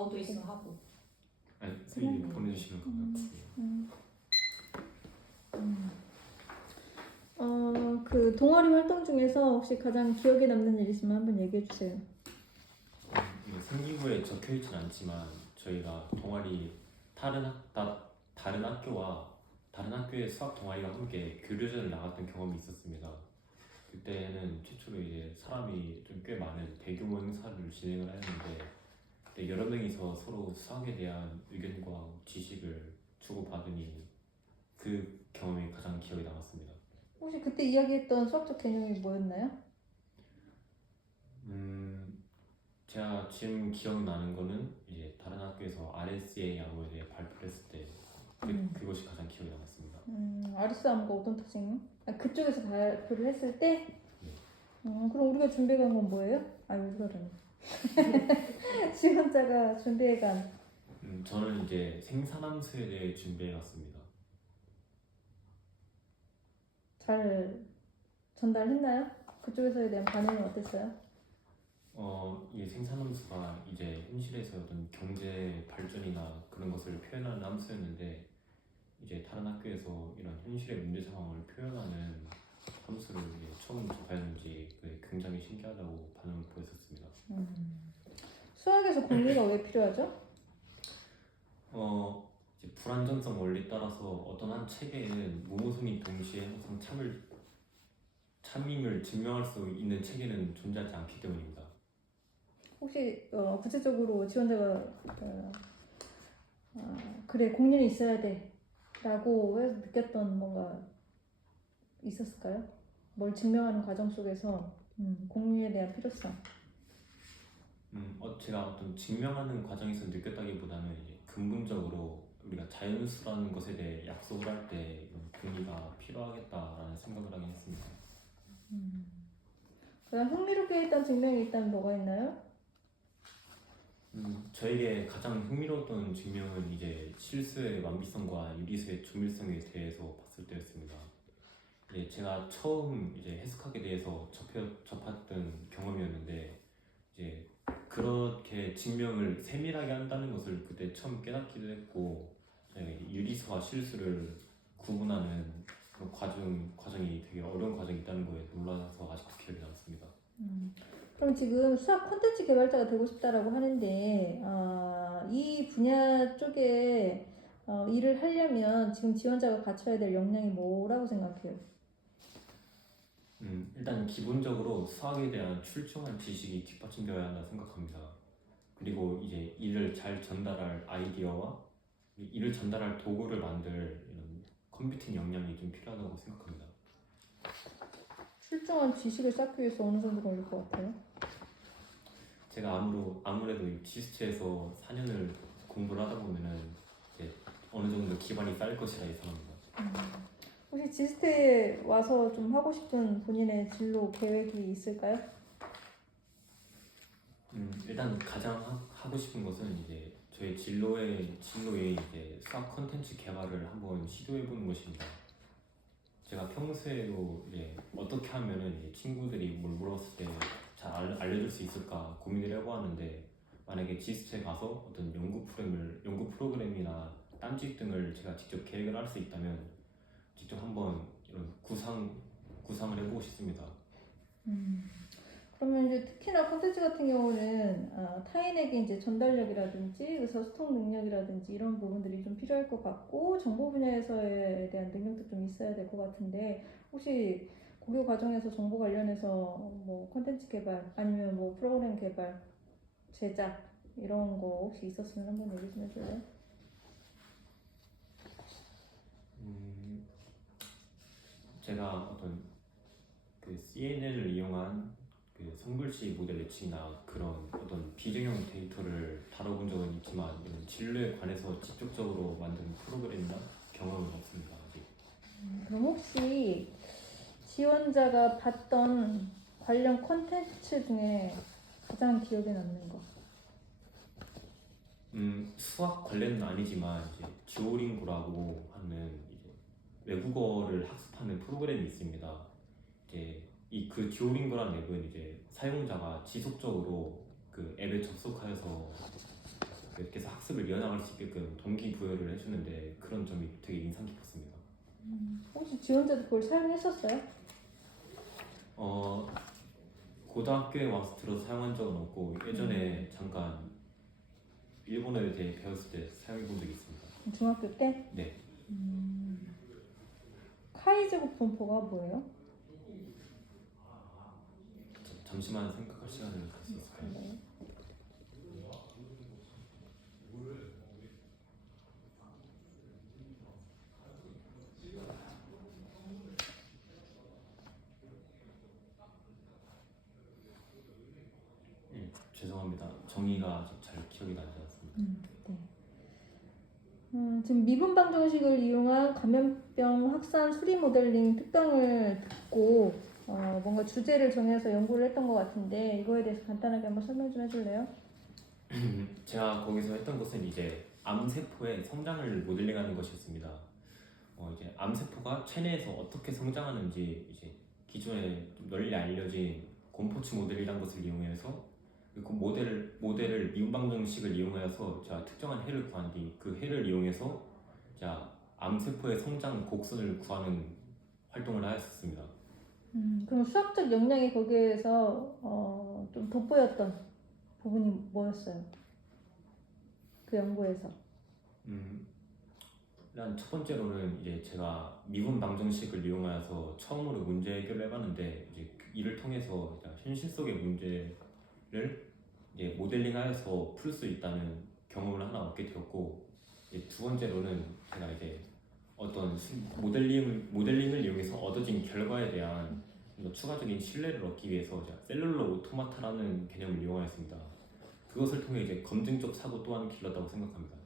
너도 있으면 하고. 아니 선생님 보내주시면 감사합니다. 그 동아리 활동 중에서 혹시 가장 기억에 남는 일 있으면 한번 얘기해 주세요. 이게 생기부에 적혀 있진 않지만 저희가 동아리 다른 학교와 다른 학교의 수학 동아리와 함께 교류전을 나갔던 경험이 있었습니다. 그때는 최초로 이제 사람이 좀 꽤 많은 대규모 행사를 진행을 했는데 그때 여러 명이서 서로 수학에 대한 의견과 지식을 주고받으니 그 경험이 가장 기억에 남았습니다. 혹시 그때 이야기했던 수학적 개념이 뭐였나요? 제가 지금 기억나는 거는 이제 다른 학교에서 RSA 암호에 대해 발표를 했을 때 그것이 가장 기억에 남았습니다. 아리스 암호가 어떤 특징이? 그쪽에서 발표를 했을 때? 네. 그럼 우리가 준비해간 건 뭐예요? 우리가라니. 지원자가 준비해간. 저는 이제 생산함수에 대해 준비해 갔습니다. 잘 전달했나요? 그쪽에서에 대한 반응은 어땠어요? 이 생산함수가 이제 현실에서 어떤 경제 발전이나 그런 것을 표현하는 함수였는데 이제 다른 학교에서 이런 현실의 문제 상황을 표현하는 함수를 이제 처음 접하였는지 굉장히 신기하다고 반응을 보였었습니다. 수학에서 공리가 왜 필요하죠? 이제 불완전성 원리 따라서 어떤 한 체계에는 모모성이 동시에 항상 참임을 증명할 수 있는 체계는 존재하지 않기 때문입니다. 혹시 구체적으로 지원자가 그래 공리는 있어야 돼 라고 해서 느꼈던 뭔가 있었을까요? 뭘 증명하는 과정 속에서 공리에 대한 필요성. 제가 어떤 증명하는 과정에서 느꼈다기보다는 이제 근본적으로 우리가 자연수라는 것에 대해 약속을 할 때 공리가 필요하겠다라는 생각을 하긴 했습니다. 그냥 흥미롭게 했던 증명이 있다면 뭐가 있나요? 저에게 가장 흥미로웠던 증명은 이제 실수의 완비성과 유리수의 조밀성에 대해서 봤을 때였습니다. 이제 제가 처음 이제 해석학에 대해서 접했던 경험이었는데 이제 그렇게 증명을 세밀하게 한다는 것을 그때 처음 깨닫기도 했고 유리수와 실수를 구분하는 그런 과정이 되게 어려운 과정이 있다는 거에 놀라서 아직도 기억이 남습니다. 그럼 지금 수학 콘텐츠 개발자가 되고 싶다라고 하는데 이 분야 쪽에 일을 하려면 지금 지원자가 갖춰야 될 역량이 뭐라고 생각해요? 일단 기본적으로 수학에 대한 출중한 지식이 뒷받침되어야 한다 생각합니다. 그리고 이제 이를 잘 전달할 아이디어와 이를 전달할 도구를 만들 이런 컴퓨팅 역량이 좀 필요하다고 생각합니다. 출중한 지식을 쌓기 위해서 어느 정도 걸릴 것 같아요? 제가 아무래도 지스트에서 4년을 공부를 하다 보면은 이제 어느 정도 기반이 쌓일 것이라 예상합니다. 혹시 지스트에 와서 좀 하고 싶은 본인의 진로 계획이 있을까요? 일단 가장 하고 싶은 것은 이제 저의 진로에 이제 수학 컨텐츠 개발을 한번 시도해보는 것입니다. 제가 평소에도 이제 어떻게 하면은 이제 친구들이 뭘 물었을 때 잘 알려줄 수 있을까 고민을 해보았는데 만약에 지스트에 가서 어떤 연구 프로그램이나 딴지 등을 제가 직접 계획을 할 수 있다면 직접 한번 이런 구상을 해보고 싶습니다. 그러면 이제 특히나 콘텐츠 같은 경우는 타인에게 이제 전달력이라든지 의사소통 능력이라든지 이런 부분들이 좀 필요할 것 같고 정보 분야에서에 대한 능력도 좀 있어야 될 것 같은데 혹시 고교 과정에서 정보 관련해서 뭐 콘텐츠 개발 아니면 뭐 프로그램 개발, 제작 이런 거 혹시 있었으면 한번 얘기 좀 해줄래요? 제가 어떤 그 CNN을 이용한 그 성글씨 모델 예측이나 그런 어떤 비정형 데이터를 다뤄본 적은 있지만 이런 진로에 관해서 직접적으로 만든 프로그램이나 경험은 없습니다. 아직. 그럼 혹시 지원자가 봤던 관련 콘텐츠 중에 가장 기억에 남는 거? 수학 관련은 아니지만 이제 듀오링고라고 하는 이제 외국어를 학습하는 프로그램이 있습니다. 이제 그 듀오링고라는 앱은 이제 사용자가 지속적으로 그 앱에 접속하여서 계속 학습을 이어나갈 수 있게끔 동기부여를 해주는데 그런 점이 되게 인상 깊었습니다. 혹시 지원자도 그걸 사용했었어요? 고등학교에 와서 들어서 사용한 적은 없고 예전에 잠깐 일본어에 대해 배웠을 때 사용해 본 적이 있습니다. 중학교 때? 네. 카이 제곱 분포가 뭐예요? 잠시만 생각할 시간을 갖을 수 있을까요? 네. 죄송합니다. 정의가 아직 잘 기억이 나지 않습니다. 네. 지금 미분 방정식을 이용한 감염병 확산 수리 모델링 특강을 듣고 뭔가 주제를 정해서 연구를 했던 것 같은데 이거에 대해서 간단하게 한번 설명 좀 해줄래요? 제가 거기서 했던 것은 이제 암세포의 성장을 모델링하는 것이었습니다. 이제 암세포가 체내에서 어떻게 성장하는지 이제 기존에 좀 널리 알려진 곰포츠 모델이라는 것을 이용해서 그 모델을 미분 방정식을 이용하여서 제가 특정한 해를 구한 뒤 그 해를 이용해서 자 암세포의 성장 곡선을 구하는 활동을 하였었습니다. 그럼 수학적 역량이 거기에서 좀 돋보였던 부분이 뭐였어요? 그 연구에서. 일단 첫 번째로는 이제 제가 미분 방정식을 이용하여서 처음으로 문제 해결을 해봤는데 이제 이를 통해서 현실 속의 문제를 이제 모델링하여서 풀 수 있다는 경험을 하나 얻게 되었고 이제 두 번째로는 제가 이제 어떤 모델링을 이용해서 얻어진 결과에 대한 좀 더 추가적인 신뢰를 얻기 위해서 제가 셀룰러 오토마타라는 개념을 이용하였습니다. 그것을 통해 이제 검증적 사고 또한 길렀다고 생각합니다.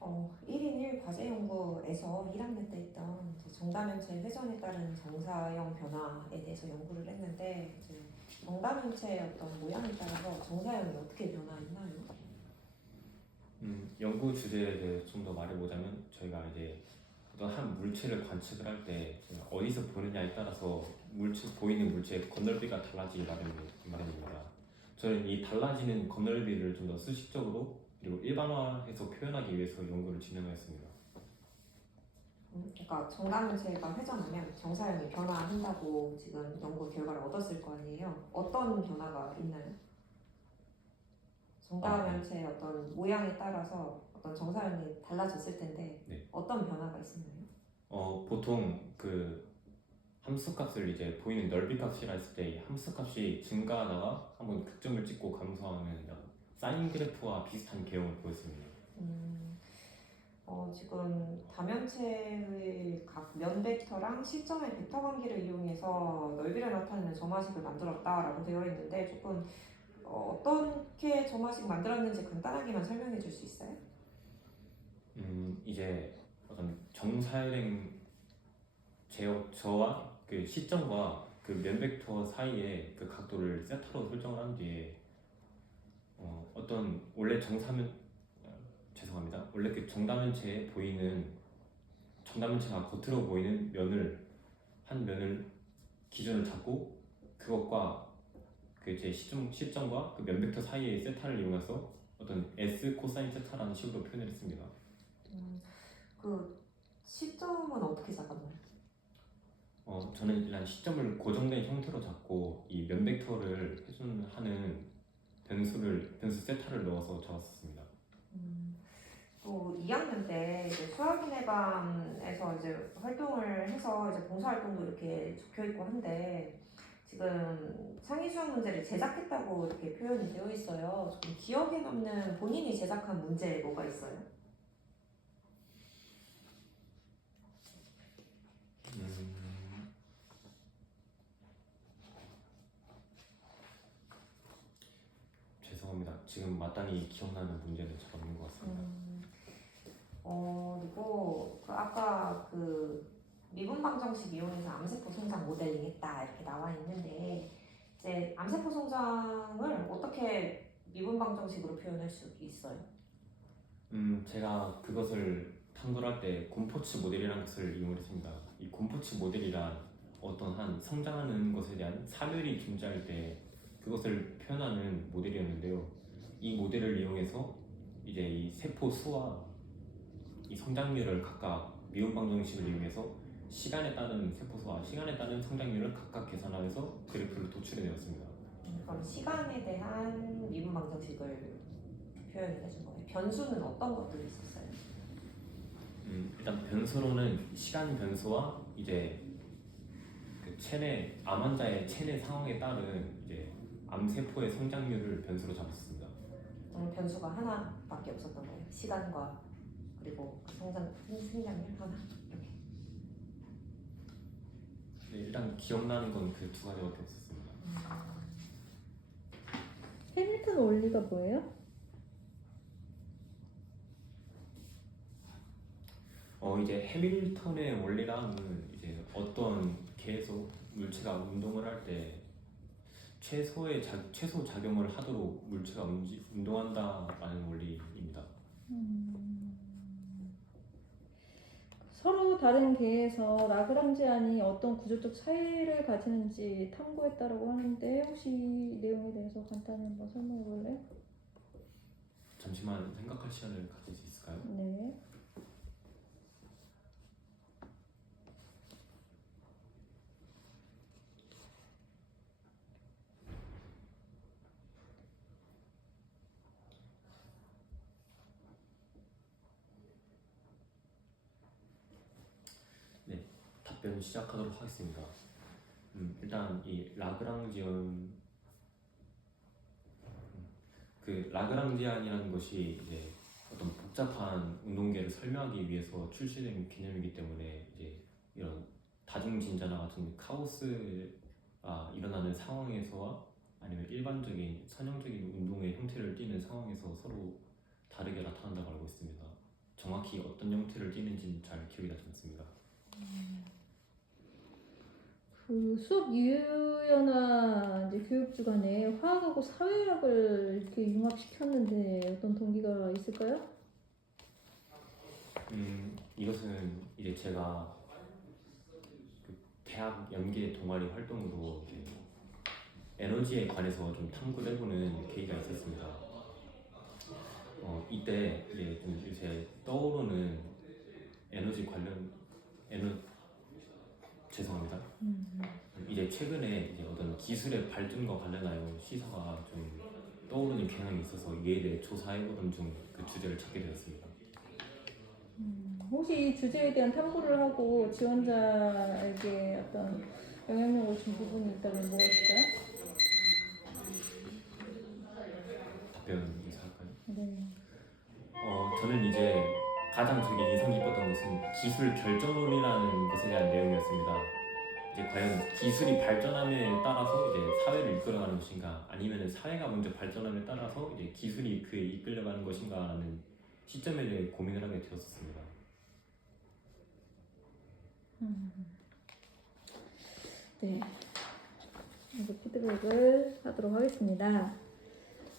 어, 1인 1과제 연구에서 1학년 때 했던 이제 정다면체 회전에 따른 정사형 변화에 대해서 연구를 했는데 이제 정다면체의 어떤 모양에 따라서 정사형이 어떻게 변화했나요? 연구 주제에 대해 좀 더 말해보자면 저희가 이제 어떤 한 물체를 관측을 할 때 어디서 보느냐에 따라서 보이는 물체의 건널비가 달라지기 마련입니다. 저는 이 달라지는 건널비를 좀 더 수식적으로 그리고 일반화해서 표현하기 위해서 연구를 진행하였습니다. 그러니까 정다면체가 회전하면 정사형이 변화한다고 지금 연구 결과를 얻었을 거 아니에요? 어떤 변화가 있나요? 정다면체의 어떤 모양에 따라서 어떤 정사형이 달라졌을 텐데 네. 어떤 변화가 있었나요? 보통 그 함수값을 이제 보이는 넓이값이라 했을 때 이 함수값이 증가하다가 한번 극점을 찍고 감소하는 사인 그래프와 비슷한 개형을 보였습니다. 지금 다면체의 각 면 벡터랑 시점의 벡터 관계를 이용해서 넓이를 나타내는 점화식을 만들었다라고 되어 있는데 조금 어떻게 점화식 만들었는지 간단하게만 설명해 줄 수 있어요? 이제 어떤 정사일행 저와 그 시점과 그 면 벡터 사이에 그 각도를 세타로 설정을 한 뒤에 어떤 원래 원래 그 정다면체에 보이는 정다면체가 겉으로 보이는 한 면을 기준을 잡고 그것과 그 제 시점과 그 면 벡터 사이의 세타를 이용해서 어떤 S 코사인 세타라는 식으로 표현을 했습니다. 그 시점은 어떻게 잡았나요? 저는 일단 시점을 고정된 형태로 잡고 이 면 벡터를 회전하는 변수 세타를 넣어서 잡았었습니다. 또 2학년 때 이제 수학인의 밤에서 이제 활동을 해서 이제 봉사활동도 이렇게 적혀 있고 한데 지금 창의 수학 문제를 제작했다고 이렇게 표현이 되어 있어요. 좀 기억에 남는 본인이 제작한 문제 뭐가 있어요? 죄송합니다. 지금 마땅히 기억나는 문제는 잘 없는 것 같습니다. 그리고 아까 그 미분 방정식 이용해서 암세포 성장 모델링했다 이렇게 나와 있는데 이제 암세포 성장을 어떻게 미분 방정식으로 표현할 수 있어요? 제가 그것을 탐구를 할 때 곰포츠 모델이라는 것을 이용했습니다. 이 곰포츠 모델이란 어떤 한 성장하는 것에 대한 사멸이 존재할 때 그것을 표현하는 모델이었는데요. 이 모델을 이용해서 이제 이 세포 수와 이 성장률을 각각 미분 방정식을 이용해서 시간에 따른 세포 수와 시간에 따른 성장률을 각각 계산하면서 그래프를 도출해 내었습니다. 그럼 시간에 대한 미분 방정식을 표현해 준 거예요. 변수는 어떤 것들이 있었어요? 일단 변수로는 시간 변수와 이제 그 체내 암 환자의 체내 상황에 따른 이제 암 세포의 성장률을 변수로 잡았습니다. 변수가 하나밖에 없었던 거예요. 시간과 그리고 그 생장률 하나 이렇게. 네, 일단 기억나는 건 그 두 가지밖에 없었습니다. 해밀턴 원리가 뭐예요? 이제 해밀턴의 원리랑은 이제 어떤 계속 물체가 운동을 할 때 최소 작용을 하도록 물체가 운동한다라는 원리입니다. 서로 다른 계에서 라그랑지안이 어떤 구조적 차이를 가지는지 탐구했다라고 하는데 혹시 이 내용에 대해서 간단히 한번 설명해 볼래요? 잠시만 생각할 시간을 가질 수 있을까요? 네. 답변 시작하도록 하겠습니다. 일단 이 라그랑지안이라는 것이 이제 어떤 복잡한 운동계를 설명하기 위해서 출시된 개념이기 때문에 이제 이런 다중진자나 같은 카오스가 일어나는 상황에서와 아니면 일반적인 선형적인 운동의 형태를 띠는 상황에서 서로 다르게 나타난다고 알고 있습니다. 정확히 어떤 형태를 띠는지는 잘 기억이 나지 않습니다. 그 수업 유연화 이제 교육 주간에 화학하고 사회학을 이렇게 융합시켰는데 어떤 동기가 있을까요? 이것은 이제 제가 그 대학 연계 동아리 활동으로 이제 에너지에 관해서 좀 탐구를 해보는 계기가 있었습니다. 이때 이제 좀 요새 떠오르는 죄송합니다. 이제 최근에 이제 어떤 기술의 발전과 관련하여 시사가 좀 떠오르는 경향이 있어서 이에 대해 조사해보던 중 그 주제를 찾게 되었습니다. 혹시 이 주제에 대한 탐구를 하고 지원자에게 어떤 영향력을 준 부분이 있다면 뭐가 있을까요? 답변 인사할까요? 네. 저는 이제 가장 되게 인상 깊었던 것은 기술 결정론이라는 것에 대한 내용이었습니다. 이제 과연 기술이 발전함에 따라서 이제 사회를 이끌어가는 것인가, 아니면 사회가 먼저 발전함에 따라서 이제 기술이 그에 이끌려가는 것인가라는 시점에 대해 고민을 하게 되었습니다. 네. 이제 피드백을 하도록 하겠습니다.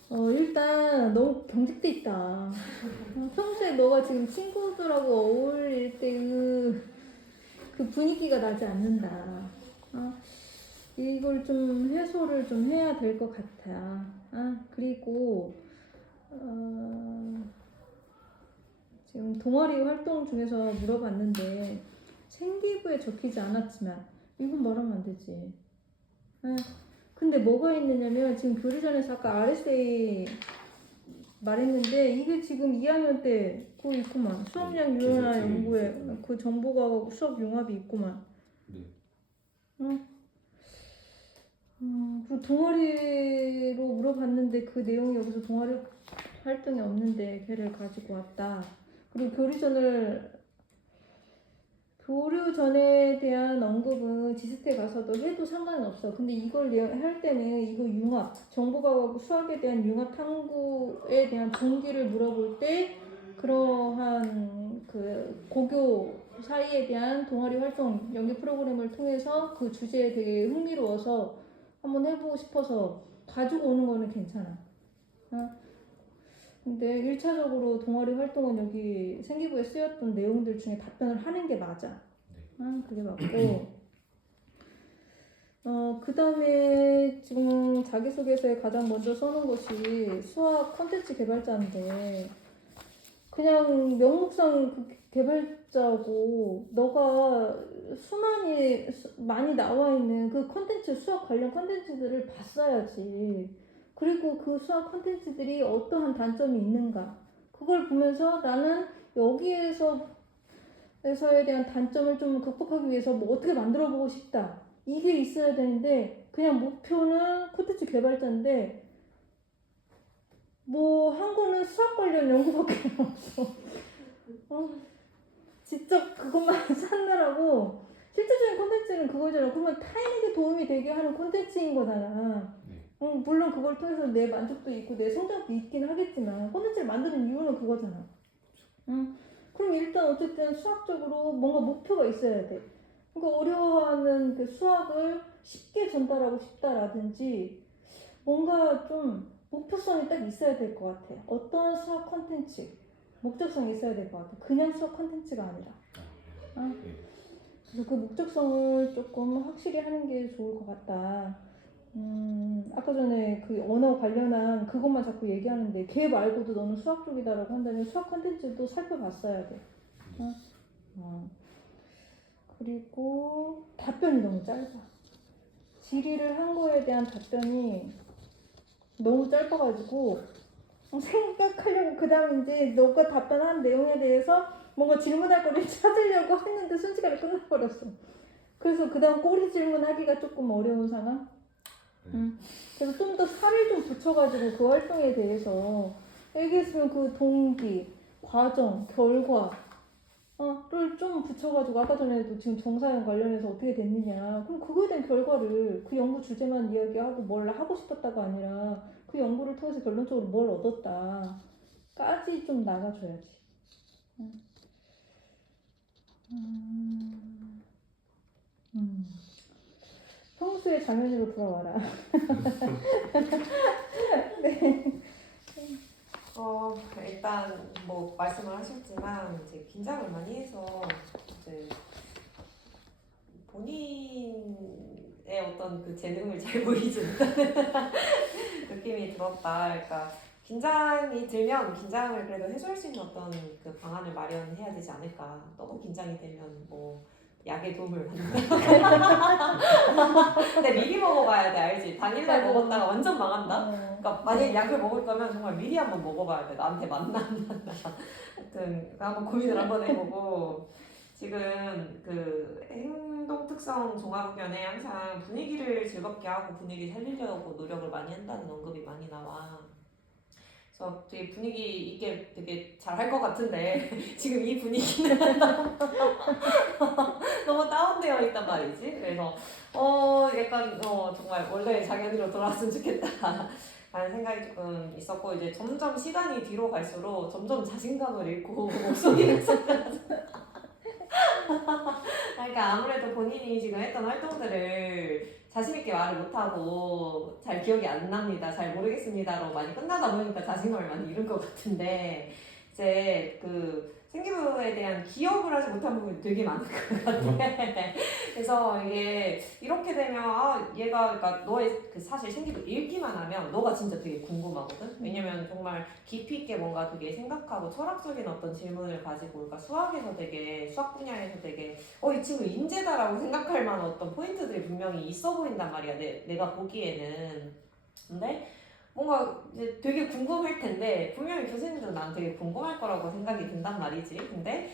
일단 너무 경직돼 있다. 평소에 너가 지금 친구들하고 어울릴 때 그 분위기가 나지 않는다. 이걸 좀 해소를 좀 해야 될 것 같아. 그리고 지금 동아리 활동 중에서 물어봤는데 생기부에 적히지 않았지만 이건 말하면 안 되지. 근데 뭐가 있느냐면 지금 교류전에서 아까 RSA 말했는데 이게 지금 2학년 때 그거 있구만. 수업량 유연화 기술책이 연구에 있었구나. 그 정보과학 수업 융합이 있구만. 네. 그 동아리로 물어봤는데 그 내용이 여기서 동아리 활동이 없는데 걔를 가지고 왔다. 그리고 교류전에 대한 언급은 지스테 가서도 해도 상관은 없어. 근데 이걸 할 때는 이거 융합, 정보과학하고 수학에 대한 융합 탐구에 대한 동기를 물어볼 때 그러한 그 고교 사이에 대한 동아리 활동, 연계 프로그램을 통해서 그 주제에 되게 흥미로워서 한번 해보고 싶어서 가지고 오는 거는 괜찮아. 근데 1차적으로 동아리 활동은 여기 생기부에 쓰였던 내용들 중에 답변을 하는 게 맞아. 그게 맞고. 그 다음에 지금 자기소개서에 가장 먼저 써놓은 것이 수학 콘텐츠 개발자인데, 그냥 명목상 그 개발자고, 너가 많이 나와 있는 그 콘텐츠, 수학 관련 콘텐츠들을 봤어야지. 그리고 그 수학 콘텐츠들이 어떠한 단점이 있는가. 그걸 보면서 나는 여기에서에 대한 단점을 좀 극복하기 위해서 뭐 어떻게 만들어 보고 싶다. 이게 있어야 되는데, 그냥 목표는 콘텐츠 개발자인데, 뭐 한 거는 수학 관련 연구밖에 없어. 직접 그것만 찾느라고. 실질적인 콘텐츠는 그거잖아. 그러면 타인에게 도움이 되게 하는 콘텐츠인 거잖아. 물론 그걸 통해서 내 만족도 있고 내 성장도 있긴 하겠지만 콘텐츠를 만드는 이유는 그거잖아. 그럼 일단 어쨌든 수학적으로 뭔가 목표가 있어야 돼. 그러니까 어려워하는 그 수학을 쉽게 전달하고 싶다라든지 뭔가 좀 목표성이 딱 있어야 될 것 같아. 어떤 수학 콘텐츠 목적성이 있어야 될 것 같아. 그냥 수학 콘텐츠가 아니라. 그래서 그 목적성을 조금 확실히 하는 게 좋을 것 같다. 아까 전에 그 언어 관련한 그것만 자꾸 얘기하는데 걔 말고도 너는 수학 쪽이다라고 한다면 수학 콘텐츠도 살펴봤어야 돼. 그리고 답변이 너무 짧아. 질의를 한 거에 대한 답변이 너무 짧아가지고 생각하려고 그 다음 이제 너가 답변한 내용에 대해서 뭔가 질문할 거를 찾으려고 했는데 순식간에 끝나버렸어. 그래서 그 다음 꼬리 질문하기가 조금 어려운 상황. 그래서 좀 더 살을 좀 붙여가지고 그 활동에 대해서 얘기했으면 그 동기, 과정, 결과 를 좀 붙여가지고 아까 전에도 지금 정사연 관련해서 어떻게 됐느냐 그럼 그거에 대한 결과를 그 연구 주제만 이야기하고 뭘 하고 싶었다가 아니라 그 연구를 통해서 결론적으로 뭘 얻었다 까지 좀 나가줘야지. 평소에 장현이로 돌아와라. 네. 일단 뭐 말씀을 하셨지만 이제 긴장을 많이 해서 이제 본인의 어떤 그 재능을 잘 보이지 못하는 느낌이 들었다. 그러니까 긴장이 들면 긴장을 그래도 해소할 수 있는 어떤 그 방안을 마련해야 되지 않을까. 너무 긴장이 되면 뭐 약의 도움을 받는다. 근데 미리 먹어봐야 돼, 알지? 당일날 먹었다가 완전 망한다. 그러니까 만약 약을 먹을 거면 정말 미리 한번 먹어봐야 돼. 나한테 맞나 안 맞나. 하여튼 한번 고민을 한번 해보고 지금 그 행동 특성 종합견에 항상 분위기를 즐겁게 하고 분위기 살리려고 노력을 많이 한다는 언급이 많이 나와. 그래서 되게 분위기 있게 되게 잘 할 것 같은데 지금 이 분위기는 너무 다운되어 있단 말이지. 그래서 약간 정말 원래 장현이로 돌아왔으면 좋겠다 라는 생각이 조금 있었고 이제 점점 시간이 뒤로 갈수록 점점 자신감을 잃고 목소리를 그러니까 아무래도 본인이 지금 했던 활동들을 자신있게 말을 못하고 잘 기억이 안 납니다. 잘 모르겠습니다로 많이 끝나다 보니까 자신감을 많이 잃은 것 같은데 이제 그 생기부에 대한 기억을 하지 못한 부분이 되게 많은 것 같아. 그래서 이게 이렇게 되면 얘가 그러니까 너의 그 사실 생기부 읽기만 하면 너가 진짜 되게 궁금하거든. 왜냐면 정말 깊이 있게 뭔가 되게 생각하고 철학적인 어떤 질문을 가지고 그러니까 수학에서 되게 수학 분야에서 되게 이 친구 인재다라고 생각할 만한 어떤 포인트들이 분명히 있어 보인단 말이야. 내가 보기에는. 근데 뭔가 이제 되게 궁금할 텐데 분명히 교수님도 난 되게 궁금할 거라고 생각이 든단 말이지. 근데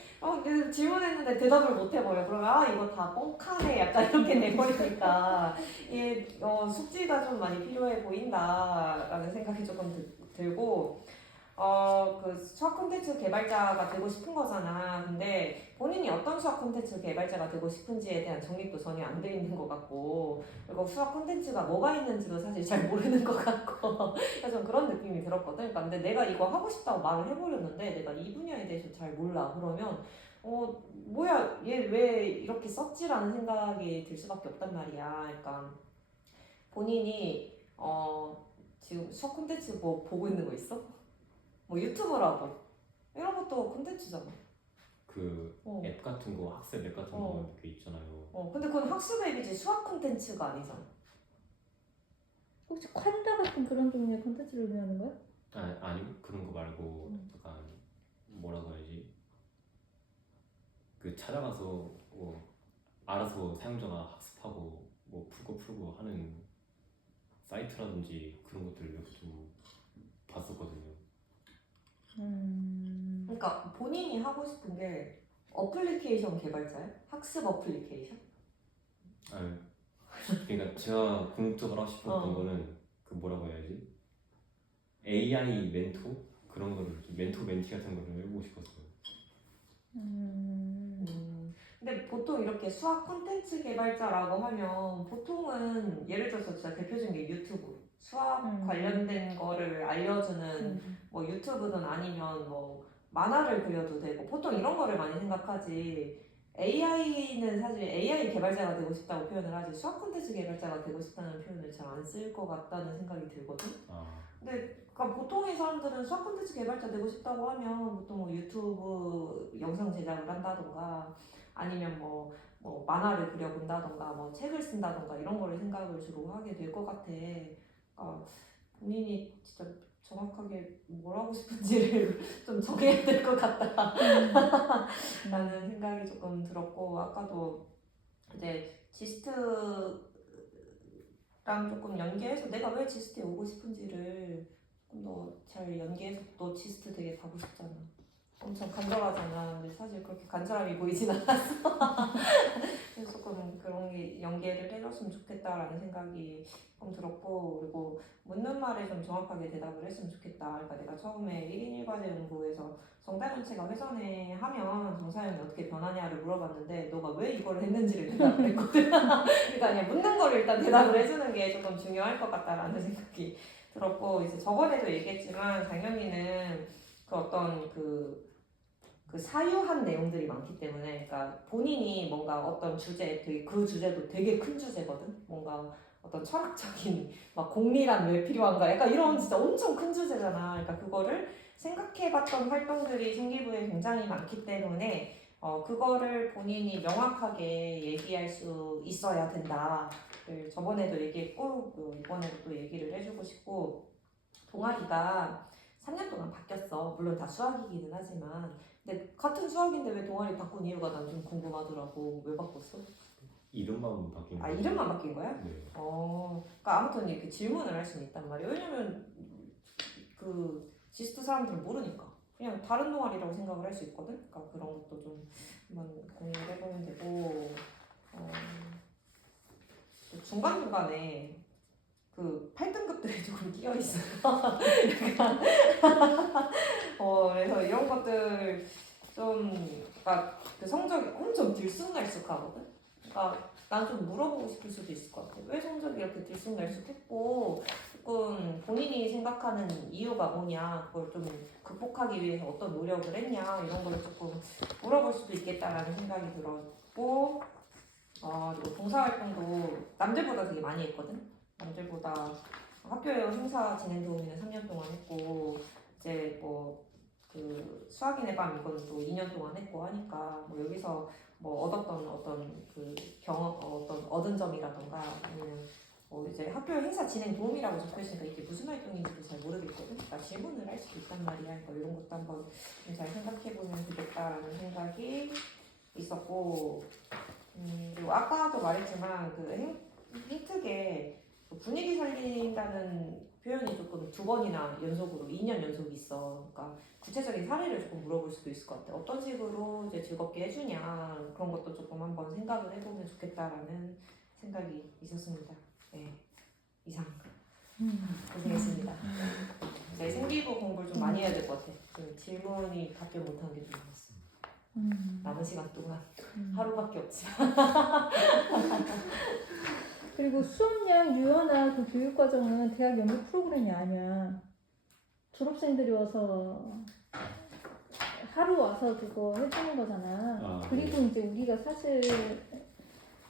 질문했는데 대답을 못 해버려. 그러면 이거 다 뻥카네 약간 이렇게 돼버리니까 이게 숙지가 좀 많이 필요해 보인다라는 생각이 조금 들고 그 수학 콘텐츠 개발자가 되고 싶은 거잖아. 근데 본인이 어떤 수학 콘텐츠 개발자가 되고 싶은지에 대한 정립도 전혀 안 돼 있는 것 같고, 그리고 수학 콘텐츠가 뭐가 있는지도 사실 잘 모르는 것 같고, 그래서 좀 그런 느낌이 들었거든. 그러니까 근데 내가 이거 하고 싶다고 말을 해버렸는데, 내가 이 분야에 대해서 잘 몰라. 그러면, 뭐야, 얘 왜 이렇게 썼지라는 생각이 들 수밖에 없단 말이야. 그러니까 본인이, 지금 수학 콘텐츠 뭐 보고 있는 거 있어? 뭐 유튜브라도 이런 것도 콘텐츠잖아. 그 앱 같은 거 학습 앱 같은 거 이렇게 있잖아요. 근데 그건 학습 앱이지 수학 콘텐츠가 아니잖아. 혹시 콴다 같은 그런 종류의 콘텐츠를 의미하는 거야? 아니 그런 거 말고 약간 뭐라고 해야지? 그 찾아가서 뭐 알아서 사용자가 학습하고 뭐 풀고 하는 사이트라든지 그런 것들 이렇게 좀 봤었거든요. 그러니까 본인이 하고 싶은 게 어플리케이션 개발자야? 학습 어플리케이션? 아니, 그러니까 제가 궁극적으로 하고 싶었던 거는 그 뭐라고 해야지? AI 멘토? 그런 거를 좀 멘토 멘티 같은 거를 해보고 싶었어요. 근데 보통 이렇게 수학 콘텐츠 개발자라고 하면 보통은 예를 들어서 진짜 대표적인 게 유튜브 수학 관련된 거를 알려주는 뭐 유튜브든 아니면 뭐 만화를 그려도 되고 보통 이런 거를 많이 생각하지. AI는 사실 AI 개발자가 되고 싶다고 표현을 하지 수학 콘텐츠 개발자가 되고 싶다는 표현을 잘 안 쓸 것 같다는 생각이 들거든. 근데 그러니까 보통의 사람들은 수학 콘텐츠 개발자 되고 싶다고 하면 보통 뭐 유튜브 영상 제작을 한다던가 아니면 뭐 만화를 그려본다던가 뭐 책을 쓴다던가 이런 거를 생각을 주로 하게 될 것 같아. 그러니까 본인이 진짜 정확하게 뭘 하고 싶은지를 좀 정해야 될 것 같다 라는 생각이 조금 들었고 아까도 이제 지스트랑 조금 연계해서 내가 왜 지스트에 오고 싶은지를 조금 더 잘 연계해서 또 지스트 되게 가고 싶잖아. 엄청 간절하잖아. 근데 사실 그렇게 간절함이 보이진 않았어. 그래서 조금 그런 게 연계를 해줬으면 좋겠다라는 생각이 조금 들었고 그리고 묻는 말에 좀 정확하게 대답을 했으면 좋겠다. 그러니까 내가 처음에 1인 1과제 연구에서 정답연체가 훼손해 하면 정사형이 어떻게 변하냐를 물어봤는데 너가 왜 이걸 했는지를 대답을 했거든. 그러니까 그냥 묻는 거를 일단 대답을 해주는 게 조금 중요할 것 같다라는 생각이 들었고 이제 저번에도 얘기했지만 장현이는 그 어떤 그 사유한 내용들이 많기 때문에 그러니까 본인이 뭔가 어떤 주제 되게 그 주제도 되게 큰 주제거든. 뭔가 어떤 철학적인 막 공리란 왜 필요한가 약간 이런 진짜 엄청 큰 주제잖아. 그러니까 그거를 생각해봤던 활동들이 생기부에 굉장히 많기 때문에 그거를 본인이 명확하게 얘기할 수 있어야 된다. 저번에도 얘기했고 이번에도 또 얘기를 해주고 싶고 동아리가 3년 동안 바뀌었어. 물론 다 수학이기는 하지만 근데 같은 수학인데 왜 동아리 바꾼 이유가 난 좀 궁금하더라고. 왜 바꿨어? 이름만 바뀐 거예요. 이름만 바뀐 거야? 네. 그러니까 아무튼 이렇게 질문을 할 수는 있단 말이야. 왜냐면 그 지스트 사람들은 모르니까 그냥 다른 동아리라고 생각을 할 수 있거든. 그러니까 그런 것도 좀 한번 고민을 해보면 되고 중간중간에 그 8등급들이 조금 끼어 있어요. 그래서 이런 것들 좀, 그러니까 그 성적이 엄청 들쑥날쑥하거든. 그러니까 난 좀 물어보고 싶을 수도 있을 것 같아. 왜 성적이 이렇게 들쑥날쑥했고, 조금 본인이 생각하는 이유가 뭐냐, 그걸 좀 극복하기 위해서 어떤 노력을 했냐 이런 걸 조금 물어볼 수도 있겠다라는 생각이 들었고, 그리고 봉사활동도 남들보다 되게 많이 했거든. 남들보다 학교에 행사 진행 도우미는 3년 동안 했고 이제 뭐 그 수학인의 밤 이거는 또 2년 동안 했고 하니까 뭐 여기서 뭐 얻었던 어떤 그 경험 어떤 얻은 점이라던가 아니면 뭐 이제 학교 행사 진행 도우미라고 적혀있으니까 이게 무슨 활동인지도 잘 모르겠거든. 그러니까 질문을 할 수도 있단 말이야. 그러니까 이런 것도 한번 좀 잘 생각해보면 되겠다라는 생각이 있었고 그리고 아까도 말했지만 그 행특에 분위기 살린다는 표현이 조금 2번이나 연속으로 2년 연속이 있어. 그러니까 구체적인 사례를 조금 물어볼 수도 있을 것 같아. 어떤 식으로 이제 즐겁게 해주냐 그런 것도 조금 한번 생각을 해보면 좋겠다라는 생각이 있었습니다. 네, 이상 고생했습니다. 이제 생기부 공부를 좀 많이 해야 될 것 같아. 좀 질문이 답변 못한 게 좀 많았어. 남은 시간 동안 하루밖에 없지. 그리고 수업량 유연한 그 교육 과정은 대학 연구 프로그램이 아니야. 졸업생들이 와서 하루 와서 그거 해주는 거잖아. 그리고 이제 우리가 사실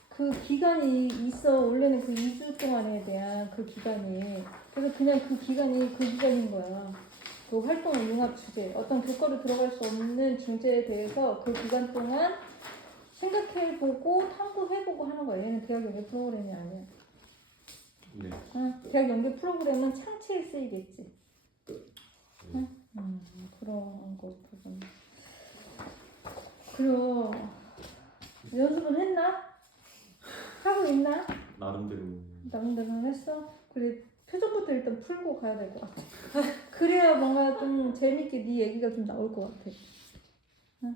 그 기간이 있어. 원래는 그 2주 동안에 대한 그 기간이. 그래서 그냥 그 기간이 그 기간인 거야. 그 활동 융합 주제, 어떤 교과로 들어갈 수 없는 주제에 대해서 그 기간 동안 생각해보고 탐구해보고 하는 거예요. 얘는 대학 연계 프로그램이 아니야. 네. 대학 연계 프로그램은 창치에 쓰이겠지. 그런 거 부분. 그럼 연습은 했나? 하고 있나? 나름대로 나름대로 했어? 그래, 표정부터 일단 풀고 가야 될 것 같아. 그래야 뭔가 좀 재밌게 네 얘기가 좀 나올 것 같아.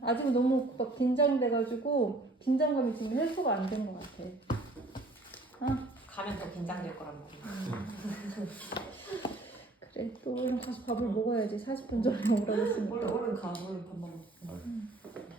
아직은 너무 막 긴장돼가지고 긴장감이 지금 해소가 안 된 것 같아. 가면 더 긴장될 거란 말이야. 그래, 또 얼른 가서 밥을 먹어야지. 40분 전에 오라고 했으니까. 얼른 가, 얼른 밥 먹어. 아,